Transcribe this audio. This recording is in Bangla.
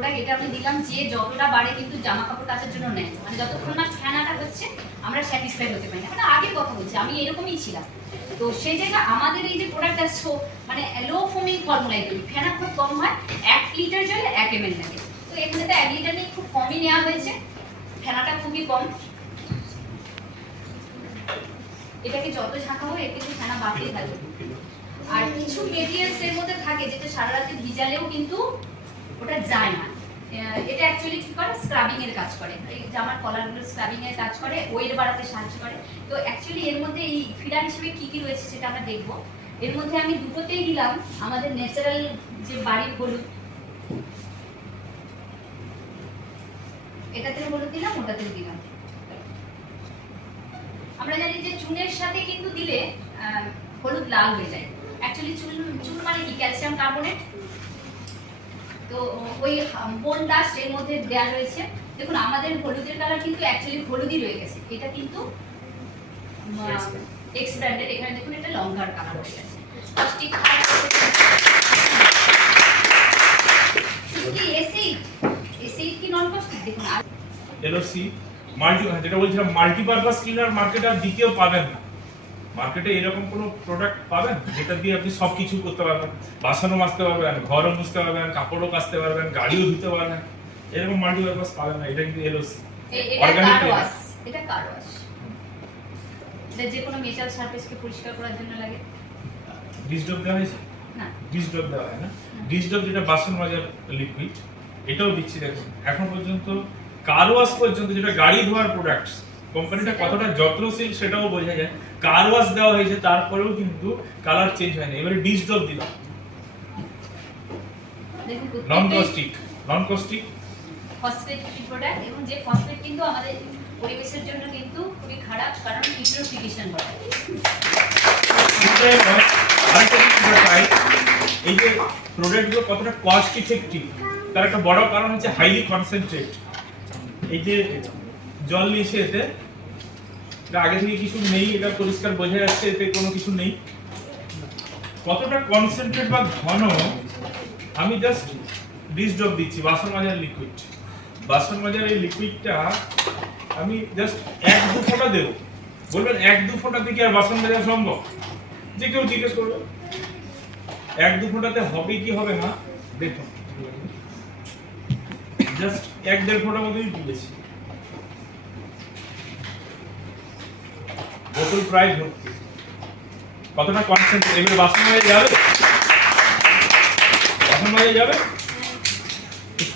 প্রোডাক্ট এটা আমি দিলাম, যে যতটা বাড়ে কিন্তু জামা কাপড় কাচার জন্য নেয়, মানে যতক্ষণ না ফেনাটা হচ্ছে আমরা স্যাটিসফাইড হতে পারি না। মানে আগে কথা বলছি, আমি এরকমই ছিলাম। তো সেই জায়গায় আমাদের এই যে প্রোডাক্টটা মানে লো ফোমিং ফর্মুলায় তৈরি, ফেনা খুব কম হয়, 1 লিটার জলে 1 ml লাগে। তো এখানে তো 1 লিটার নিয়ে খুব কমই নেওয়া হয়েছে, ফেনাটা খুবই কম। এটাকে যত ঝাঁকাবো এর কিন্তু ফেনা বাড়তেই থাকবে। আর কিছু মেটেরিয়ালস এর মধ্যে থাকে যেটা সারা রাতে ভিজালেও কিন্তু ওটা যায় না। এটা অ্যাকচুয়ালি কি করে, স্ক্রাবিং এর কাজ করে। এই জামার কলারগুলো স্ক্রাবিং এর কাজ করে, ওয়েট বাড়াতে সাহায্য করে। তো অ্যাকচুয়ালি এর মধ্যে এই ফিডার হিসেবে কি কি রয়েছে সেটা আমরা দেখবো। এর মধ্যে আমি দুটোতেই দিলাম আমাদের ন্যাচারাল যে বাড়ির হলুদ, এটাতে হলুদ দিলাম, ওটাতেও দিলাম। আমরা জানি যে চুনের সাথে কিন্তু দিলে হলুদ লাল হয়ে যায়। অ্যাকচুয়ালি চুন মানে কি, ক্যালসিয়াম কার্বনেট। তো ওই বোন ডাস্ট এর মধ্যে দেওয়া রয়েছে। দেখুন আমাদের হলুদের কালার কিন্তু অ্যাকচুয়ালি হলুদই রয়ে গেছে, এটা কিন্তু এক্স ব্র্যান্ডের। এখানে দেখুন এটা লঙ্কার কালার হয়ে গেছে। কস্টিক কি এসিড কি নন কস্টিক, দেখুন এলওসি মাল্টি, যেটা বলছিলাম মাল্টিপারপাস ক্লিনার মার্কেটে আর দ্বিতীয় পাবেন না। মার্কেটে এরকম কোনো প্রোডাক্ট পাবেন যেটা দিয়ে আপনি সবকিছু করতে পারবেন, বাসনও মাজতে পারবেন, ঘরও মুছতে পারবেন, কাপড়ও কাচতে পারবেন, গাড়িও ধুতে পারবেন। এরকম মাল্টিপারপাস পাবেন না। এটা কিন্তু এলওসি, অর্গানিক কার ওয়াশ। এটা কার ওয়াশ, এটা যে কোনো মেটাল সারফেসকে পরিষ্কার করার জন্য লাগে। ডিসডব দেওয়া হয়েছে না, ডিসডব দেওয়া হয় না। ডিসডব যেটা বাসন মাজার লিকুইড, এটাও দিচ্ছি। দেখুন এখন পর্যন্ত কার ওয়াশ পর্যন্ত, যেটা গাড়ি ধোয়ার প্রোডাক্টস, কোম্পানিটা কতটা যত্নশীল সেটাও বোঝা যায়। কার ওয়াশ দেওয়া হয়েছে তারপরেও কিন্তু কালার চেঞ্জ হয়নি। এবারে ডিসডব দিলাম, নন কস্টিক ফসফেট ফ্রি প্রোডাক্ট। এবং যে ফসফেট কিন্তু আমাদের পরিবেশের জন্য কিন্তু খুবই খারাপ, কারণ ইউট্রোফিকেশন ঘটায়। এই যে প্রোডাক্টগুলো কতটা কস্ট ইফেক্টিভ তার একটা বড় কারণ হচ্ছে হাইলি কনসেন্ট্রেট। এই যে জল নিয়েছে, এতে আগে থেকে কিছু নেই, এটা পরিষ্কার বোঝা যাচ্ছে, এতে কোনো কিছু নেই। কতটা কনসেন্ট্রেট বা ঘন, আমি জাস্ট ডিসডব দিচ্ছি বাসন মাজার লিকুইড। বাসন মাজার এই লিকুইডটা আমি জাস্ট 1-2 ফোঁটা দেব। বলবেন 1-2 ফোঁটা থেকে আর বাসন মাজা সম্ভব? যে কেউ জিজ্ঞেস করবে 1-2 ফোঁটাতে হবে কি হবে না, দেখুন জাস্ট 1-1.5 ফোঁটা মতোই দিয়েছি। বোতল প্রায় ভর্তি। কতটা কনসেন্ট্রেট। এবারে বাসন মাজা যাবে? বাসন মাজা যাবে?